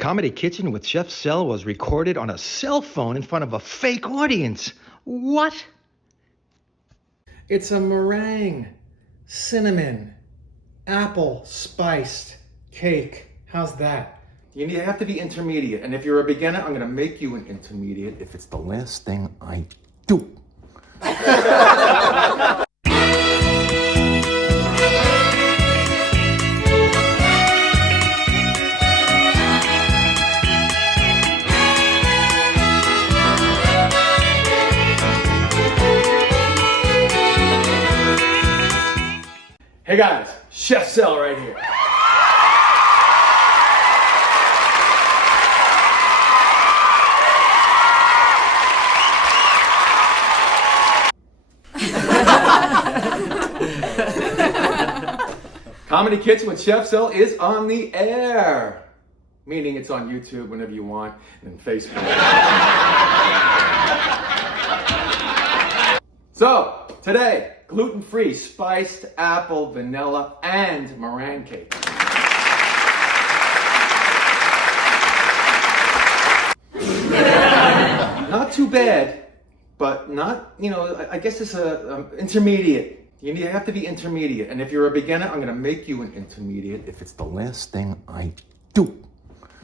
Comedy Kitchen with Chef Sel was recorded on a cell phone in front of a fake audience. What? It's a meringue, cinnamon, apple spiced cake. How's that? You have to be intermediate, and if you're a beginner, I'm going to make you an intermediate if it's the last thing I do. Hey guys, Chef Sel right here. Comedy Kitchen with Chef Sel is on the air. Meaning it's on YouTube whenever you want, and Facebook. So, today, gluten-free spiced apple, vanilla, and meringue cake. Not too bad, but not, I guess it's a intermediate. You have to be intermediate, and if you're a beginner, I'm going to make you an intermediate if it's the last thing I do.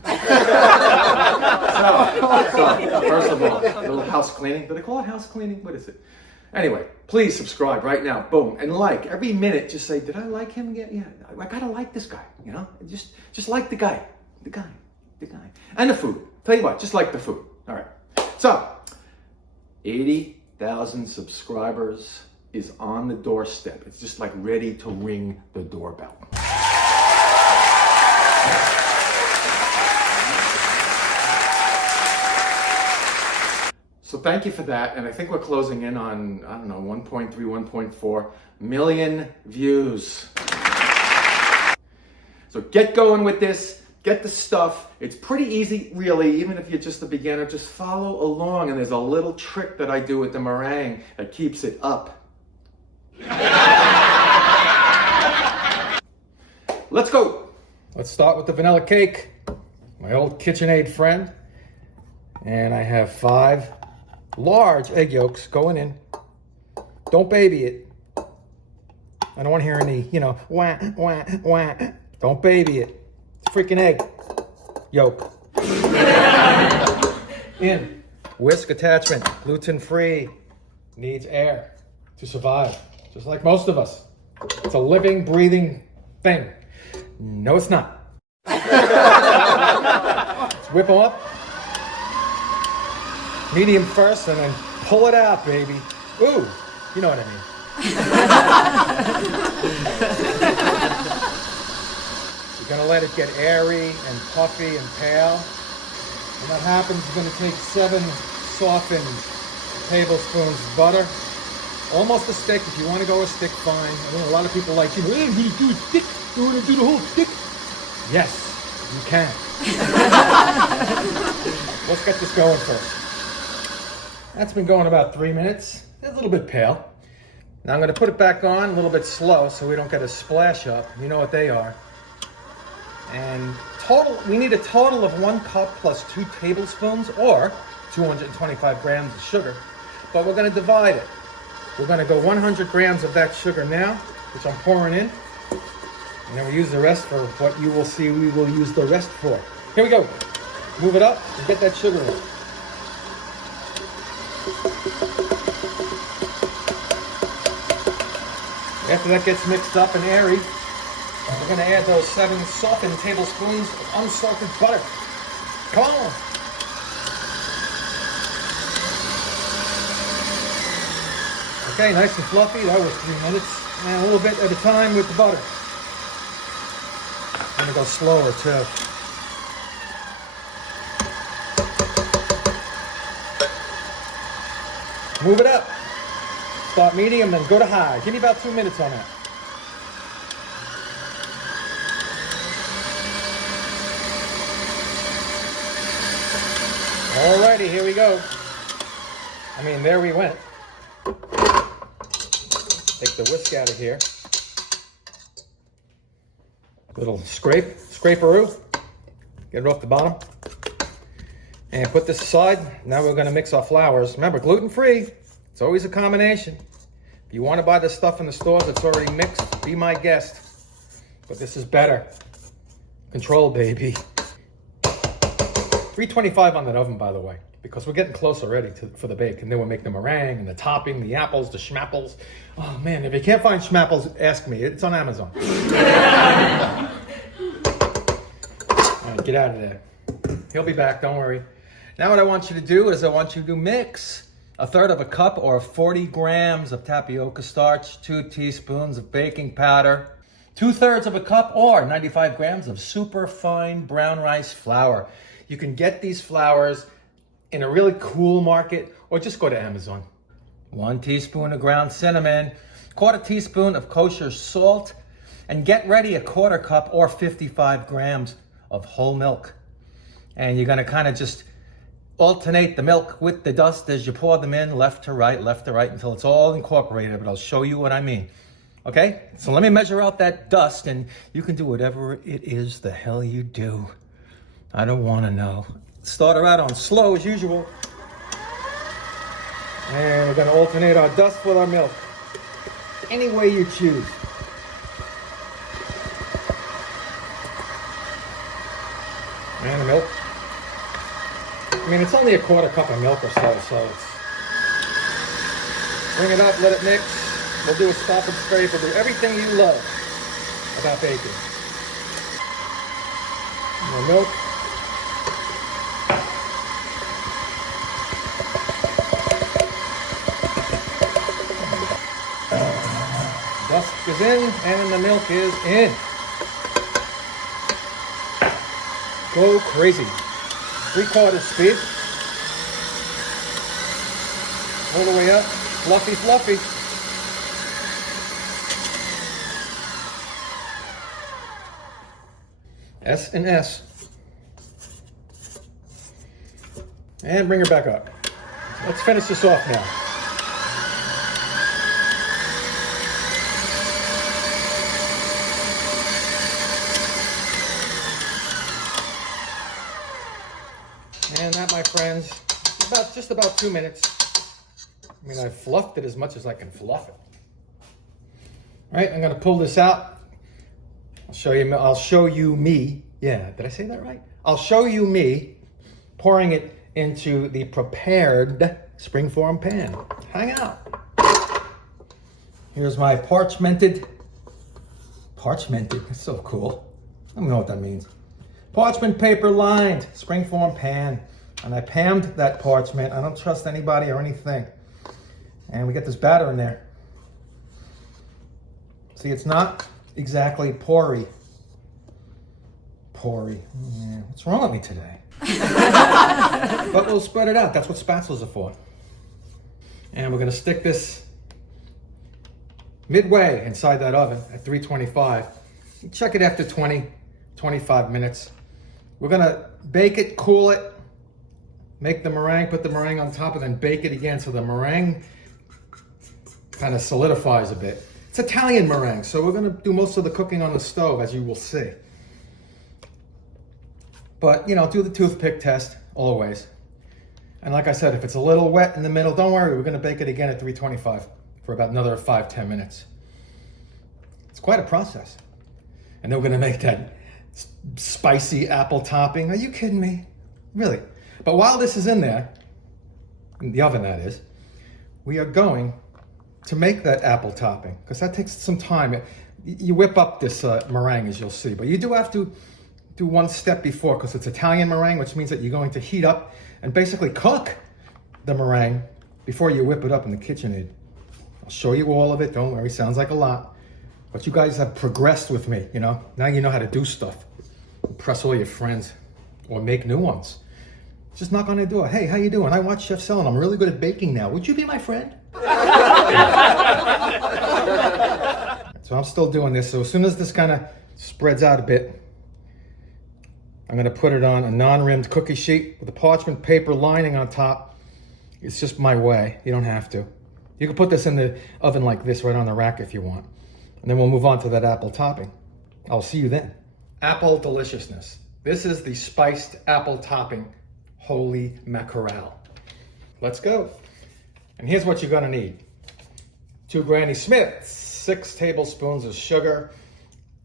So, first of all, a little house cleaning. Do they call it house cleaning? What is it? Anyway, please subscribe right now. Boom. And like. Every minute, just say, did I like him? Yeah, I gotta like this guy, Just like the guy. The guy. And the food. Tell you what, just like the food. All right. So, 80,000 subscribers is on the doorstep. It's just like ready to ring the doorbell. So thank you for that, and I think we're closing in on, 1.3, 1.4 million views. So get going with this, get the stuff. It's pretty easy, really, even if you're just a beginner, just follow along, and there's a little trick that I do with the meringue that keeps it up. Let's go. Let's start with the vanilla cake. My old KitchenAid friend. And I have 5 large egg yolks going in. Don't baby it. I don't want to hear any, wah, wah, wah. Don't baby it. It's a freaking egg yolk. In. Whisk attachment. Gluten-free. Needs air to survive. Just like most of us. It's a living, breathing thing. No, it's not. Let's whip them up. Medium first, and then pull it out, baby. Ooh, you know what I mean. You're gonna let it get airy and puffy and pale. When that happens, you're gonna take 7 softened tablespoons of butter. Almost a stick. If you want to go a stick, fine. I know a lot of people like, I'm gonna do a stick. You wanna do the whole stick? Yes, you can. Let's get this going first. That's been going about 3 minutes. It's a little bit pale. Now I'm going to put it back on a little bit slow so we don't get a splash up. You know what they are. And we need a total of 1 cup plus 2 tablespoons or 225 grams of sugar. But we're going to divide it. We're going to go 100 grams of that sugar now, which I'm pouring in. And then we use the rest for what you will see we will use the rest for. Here we go. Move it up and get that sugar in. After that gets mixed up and airy, we're going to add those 7 softened tablespoons of unsalted butter. Come on! Okay, nice and fluffy. That was 3 minutes. And a little bit at a time with the butter. I'm going to go slower too. Move it up. Start medium, then go to high. Give me about 2 minutes on that. Alrighty, here we go. There we went. Take the whisk out of here. Little scraperoo. Get it off the bottom. And put this aside. Now we're gonna mix our flours. Remember, gluten-free. It's always a combination. If you wanna buy this stuff in the stores that's already mixed, be my guest. But this is better. Control, baby. 325 on that oven, by the way, because we're getting close already for the bake. And then we'll make the meringue and the topping, the apples, the schmapples. Oh man, if you can't find schmapples, ask me. It's on Amazon. All right, get out of there. He'll be back, don't worry. Now what I want you to do is I want you to mix 1/3 cup or 40 grams of tapioca starch, 2 teaspoons of baking powder, 2/3 cup or 95 grams of super fine brown rice flour. You can get these flours in a really cool market or just go to Amazon. 1 teaspoon of ground cinnamon, 1/4 teaspoon of kosher salt, and get ready 1/4 cup or 55 grams of whole milk. And you're gonna kind of just alternate the milk with the dust as you pour them in left to right until it's all incorporated, but I'll show you what I mean. Okay, so let me measure out that dust and you can do whatever it is the hell you do. I don't want to know. Start her out on slow as usual. And we're going to alternate our dust with our milk. Any way you choose. And the milk. I mean, it's only 1/4 cup of milk or so it's... Bring it up, let it mix. We'll do a stop and scrape. We'll do everything you love about baking. More milk. Dust is in and the milk is in. Go crazy. 3/4 speed. All the way up. Fluffy, fluffy. S and S. And bring her back up. Let's finish this off now. And that, my friends, just about 2 minutes. I mean, I fluffed it as much as I can fluff it. All right, I'm gonna pull this out. I'll show you me. Yeah, did I say that right? I'll show you me pouring it into the prepared springform pan. Hang out. Here's my parchmented, that's so cool. I don't know what that means. Parchment paper lined springform pan. And I pammed that parchment. I don't trust anybody or anything. And we get this batter in there. See, it's not exactly pory. Yeah, what's wrong with me today? But we'll spread it out. That's what spatulas are for. And we're gonna stick this midway inside that oven at 325. Check it after 25 minutes. We're gonna bake it, cool it, make the meringue, put the meringue on top, and then bake it again so the meringue kind of solidifies a bit. It's Italian meringue, so we're gonna do most of the cooking on the stove, as you will see. But, you know, do the toothpick test, always. And like I said, if it's a little wet in the middle, don't worry, we're gonna bake it again at 325 for about another 5-10 minutes. It's quite a process. And then we're gonna make that spicy apple topping. Are you kidding me? Really? But while this is in there, in the oven that is, we are going to make that apple topping, because that takes some time. You whip up this meringue, as you'll see, but you do have to do one step before, because it's Italian meringue, which means that you're going to heat up and basically cook the meringue before you whip it up in the KitchenAid. I'll show you all of it, don't worry, sounds like a lot. But you guys have progressed with me, you know? Now you know how to do stuff. Impress all your friends, or make new ones. Just knock on their door. Hey, how you doing? I watch Chef Sell and I'm really good at baking now. Would you be my friend? So I'm still doing this. So as soon as this kind of spreads out a bit, I'm gonna put it on a non-rimmed cookie sheet with a parchment paper lining on top. It's just my way. You don't have to. You can put this in the oven like this, right on the rack if you want. And then we'll move on to that apple topping. I'll see you then. Apple deliciousness. This is the spiced apple topping. Holy mackerel. Let's go. And here's what you're gonna need. 2 Granny Smiths, 6 tablespoons of sugar,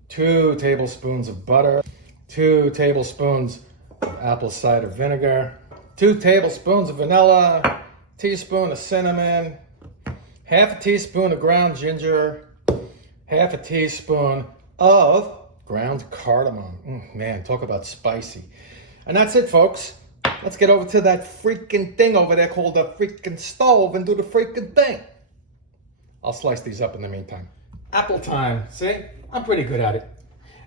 2 tablespoons of butter, 2 tablespoons of apple cider vinegar, 2 tablespoons of vanilla, teaspoon of cinnamon, half a teaspoon of ground ginger, half a teaspoon of ground cardamom. Man, talk about spicy. And that's it, folks. Let's get over to that freaking thing over there called the freaking stove and do the freaking thing. I'll slice these up in the meantime. Apple time. See? I'm pretty good at it.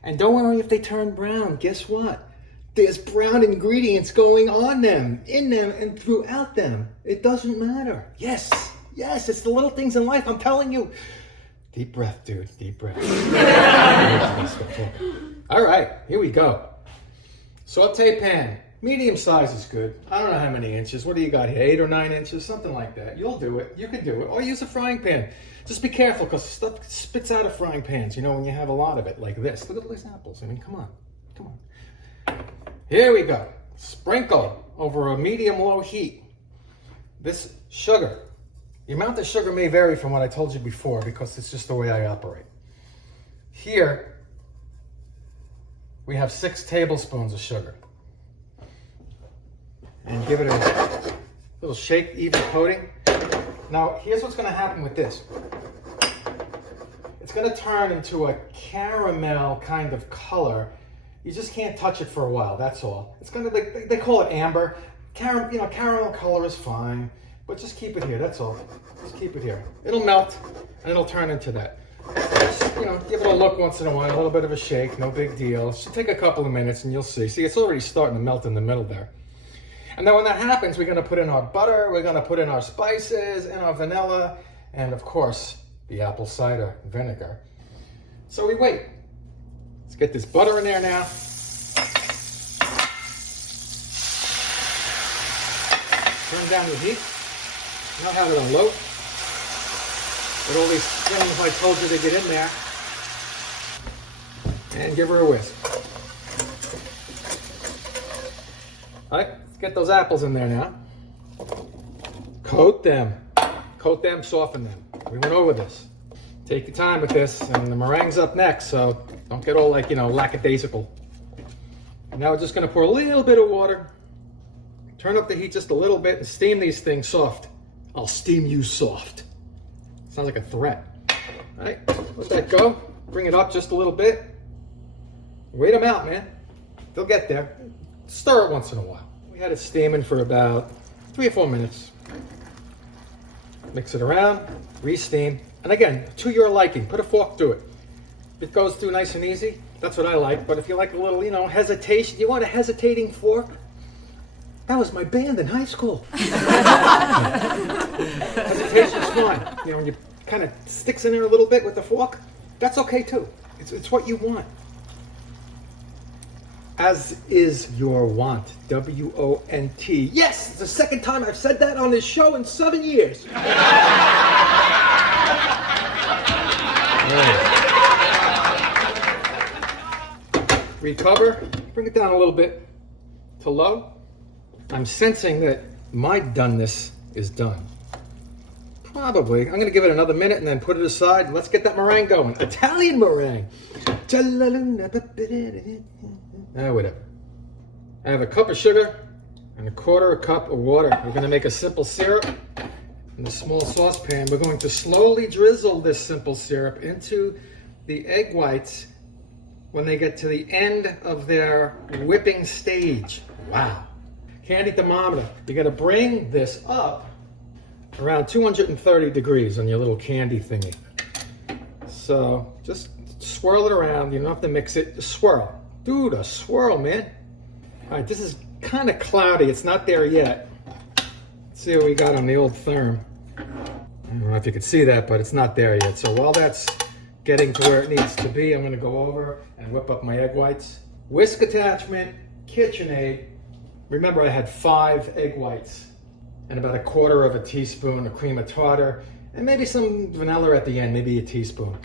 And don't worry if they turn brown. Guess what? There's brown ingredients going on them, in them, and throughout them. It doesn't matter. Yes, it's the little things in life, I'm telling you. Deep breath, dude, deep breath. All right, here we go. Saute pan, medium size is good. I don't know how many inches. What do you got here, 8 or 9 inches, something like that. You'll do it, you can do it. Or use a frying pan. Just be careful, because stuff spits out of frying pans, you know, when you have a lot of it, like this. Look at these apples, I mean, come on. Here we go. Sprinkle over a medium-low heat. This sugar. The amount of sugar may vary from what I told you before because it's just the way I operate. Here, we have 6 tablespoons of sugar. And give it a little shake, even coating. Now, here's what's going to happen with this. It's going to turn into a caramel kind of color. You just can't touch it for a while, that's all. It's going to, they call it amber. Caramel color is fine. But just keep it here, that's all. Just keep it here. It'll melt, and it'll turn into that. Just, give it a look once in a while, a little bit of a shake, no big deal. It should take a couple of minutes, and you'll see. See, it's already starting to melt in the middle there. And then when that happens, we're gonna put in our butter, we're gonna put in our spices, and our vanilla, and of course, the apple cider vinegar. So we wait. Let's get this butter in there now. Turn down the heat. Now have it on low. With all these things I told you to get in there. And give her a whisk. All right, let's get those apples in there now. Coat them, soften them. We went over this. Take your time with this, and the meringue's up next, so don't get all lackadaisical. Now we're just gonna pour a little bit of water. Turn up the heat just a little bit and steam these things soft. I'll steam you soft. Sounds like a threat. All right, let that go. Bring it up just a little bit. Wait them out, man. They'll get there. Stir it once in a while. We had it steaming for about 3 or 4 minutes. Mix it around, re-steam. And again, to your liking, put a fork through it. If it goes through nice and easy, that's what I like. But if you like a little, hesitation, you want a hesitating fork? That was my band in high school. Hesitation's fine. When you kind of sticks in there a little bit with the fork, that's okay too. It's what you want. As is your want. W-O-N-T. Yes, it's the second time I've said that on this show in 7 years. Recover. Bring it down a little bit to low. I'm sensing that my doneness is done. Probably. I'm going to give it another minute and then put it aside. Let's get that meringue going. Italian meringue. Whatever. I have a cup of sugar and a 1/4 cup of water. We're going to make a simple syrup in a small saucepan. We're going to slowly drizzle this simple syrup into the egg whites when they get to the end of their whipping stage. Wow. Candy thermometer. You got to bring this up around 230 degrees on your little candy thingy. So just swirl it around. You don't have to mix it. Just swirl. Dude, a swirl, man. All right, this is kind of cloudy. It's not there yet. Let's see what we got on the old therm. I don't know if you can see that, but it's not there yet. So while that's getting to where it needs to be, I'm going to go over and whip up my egg whites. Whisk attachment, KitchenAid. Remember, I had 5 egg whites and about 1/4 teaspoon of cream of tartar and maybe some vanilla at the end, maybe a teaspoon.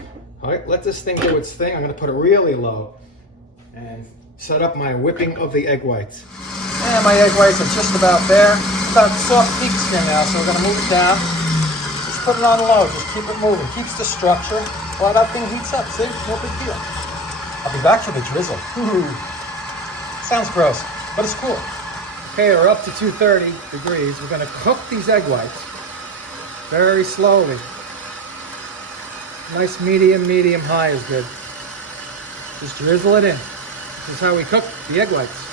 All right, let this thing do its thing. I'm going to put it really low and set up my whipping of the egg whites. And my egg whites are just about there. About soft peak skin now, so we're gonna move it down. Just put it on low, just keep it moving. Keeps the structure while that thing heats up, see? No big deal. I'll be back for the drizzle. Ooh. Sounds gross, but it's cool. Okay, we're up to 230 degrees. We're gonna cook these egg whites very slowly. Nice medium high is good. Just drizzle it in. This is how we cook the egg whites.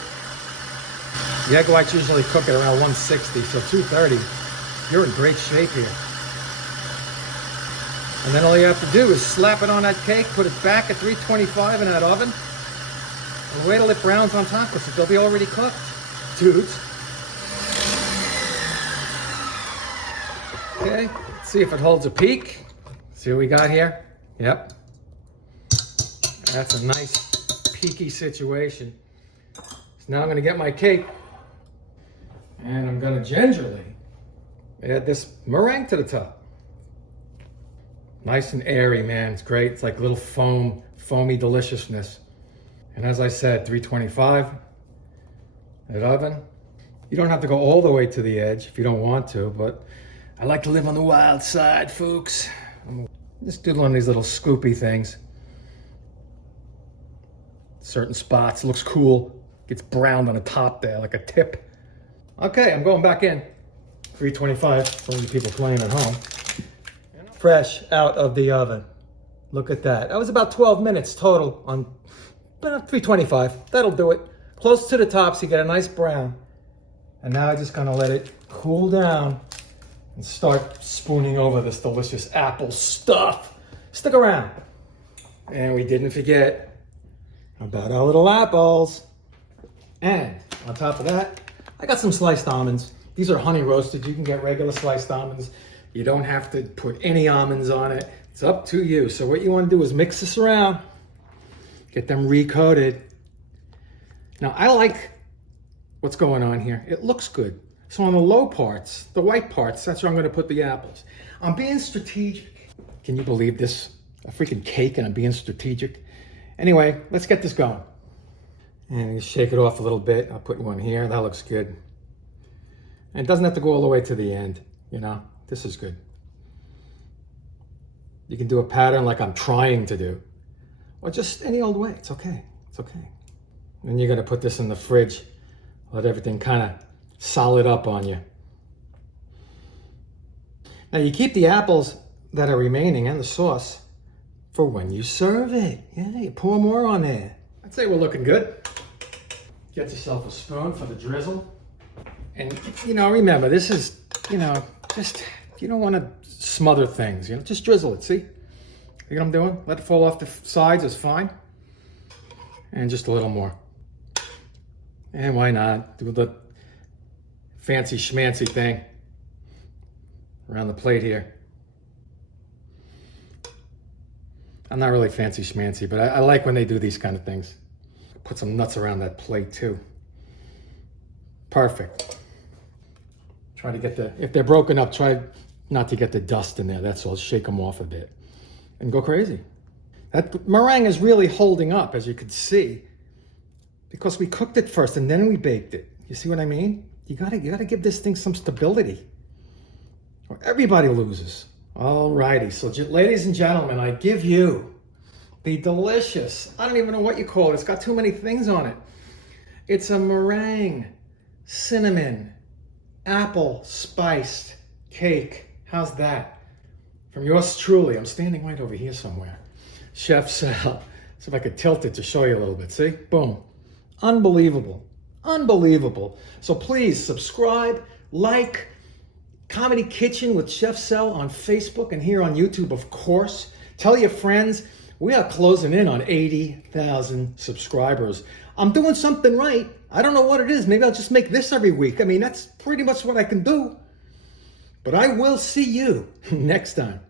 The egg whites usually cook at around 160, so 230, you're in great shape here. And then all you have to do is slap it on that cake, put it back at 325 in that oven, and wait till it browns on top because they'll be already cooked, dudes. Okay, let's see if it holds a peak. See what we got here? Yep. That's a nice peaky situation. So now I'm gonna get my cake and I'm gonna gingerly add this meringue to the top. Nice and airy, man. It's great. It's like little foamy deliciousness. And as I said, 325 at oven. You don't have to go all the way to the edge if you don't want to, but I like to live on the wild side, folks. Just do one of these little scoopy things. Certain spots, looks cool. Gets browned on the top there, like a tip. Okay, I'm going back in. 325 for all you people playing at home. Fresh out of the oven. Look at that. That was about 12 minutes total on 325. That'll do it. Close to the top so you get a nice brown. And now I'm just gonna let it cool down and start spooning over this delicious apple stuff. Stick around. And we didn't forget about our little apples. And on top of that, I got some sliced almonds. These are honey roasted. You can get regular sliced almonds. You don't have to put any almonds on it. It's up to you. So what you want to do is mix this around, get them recoated. Now I like what's going on here. It looks good. So on the low parts, the white parts, that's where I'm going to put the apples. I'm being strategic. Can you believe this? A freaking cake and I'm being strategic. Anyway, let's get this going. And shake it off a little bit. I'll put one here. That looks good. And it doesn't have to go all the way to the end, you know? This is good. You can do a pattern like I'm trying to do. Or just any old way. It's okay. It's okay. And you're going to put this in the fridge. Let everything kind of solid up on you. Now you keep the apples that are remaining and the sauce for when you serve it. Yeah, you pour more on there. I'd say we're looking good. Get yourself a spoon for the drizzle. And, you know, remember, this is, you know, just, you don't want to smother things, you know, just drizzle it, see? You know what I'm doing? Let it fall off the sides is fine. And just a little more. And why not? Do the fancy schmancy thing around the plate here. I'm not really fancy schmancy, but I like when they do these kind of things. Put some nuts around that plate too. Perfect. Try to get if they're broken up, try not to get the dust in there. That's all. Shake them off a bit and go crazy. That meringue is really holding up, as you can see, because we cooked it first and then we baked it. You see what I mean? You gotta give this thing some stability or everybody loses. Alrighty, so ladies and gentlemen, I give you the delicious, I don't even know what you call it. It's got too many things on it. It's a meringue, cinnamon, apple spiced cake. How's that? From yours truly. I'm standing right over here somewhere. Chef Sal. See if I could tilt it to show you a little bit. See? Boom. Unbelievable. Unbelievable. So please subscribe, like Comedy Kitchen with Chef Sal on Facebook and here on YouTube, of course. Tell your friends. We are closing in on 80,000 subscribers. I'm doing something right. I don't know what it is. Maybe I'll just make this every week. I mean, that's pretty much what I can do. But I will see you next time.